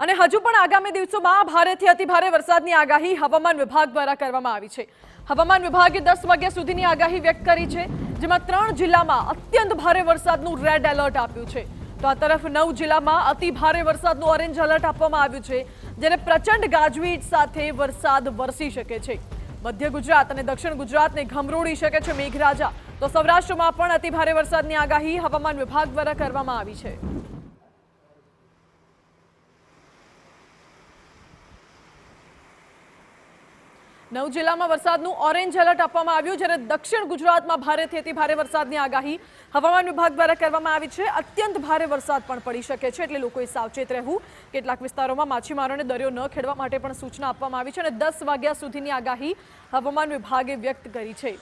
અને હજુ પણ આગામી દિવસોમાં ભારેથી અતિભારે વરસાદની આગાહી હવામાન વિભાગ દ્વારા કરવામાં આવી છે। હવામાન વિભાગે 10 વાગ્યા સુધીની આગાહી વ્યક્ત કરી છે, જેમાં 3 જિલ્લામાં અત્યંત ભારે વરસાદનું રેડ એલર્ટ આપ્યું છે, તો આ તરફ 9 જિલ્લામાં અતિભારે વરસાદનું ઓરેન્જ એલર્ટ આપવામાં આવ્યું છે, જેને પ્રચંડ ગાજવીજ સાથે વરસાદ વરસી શકે છે। મધ્ય ગુજરાત અને દક્ષિણ ગુજરાતને ઘમરોળી શકે છે મેઘરાજા, તો સૌરાષ્ટ્રમાં પણ અતિભારે વરસાદની આગાહી હવામાન વિભાગ દ્વારા કરવામાં આવી છે। 9 જિલ્લામાં વરસાદનું ઓરેન્જ એલર્ટ આપવામાં આવ્યું, જ્યારે દક્ષિણ ગુજરાતમાં ભારેથી અતિભારે વરસાદની આગાહી હવામાન વિભાગ દ્વારા કરવામાં આવી છે। અત્યંત ભારે વરસાદ પણ પડી શકે છે, એટલે લોકોએ સાવચેત રહેવું। કેટલાક વિસ્તારોમાં માછીમારોને દરિયો ન ખેડવા માટે પણ સૂચના આપવામાં આવી છે અને 10 વાગ્યા સુધીની આગાહી હવામાન વિભાગે વ્યક્ત કરી છે।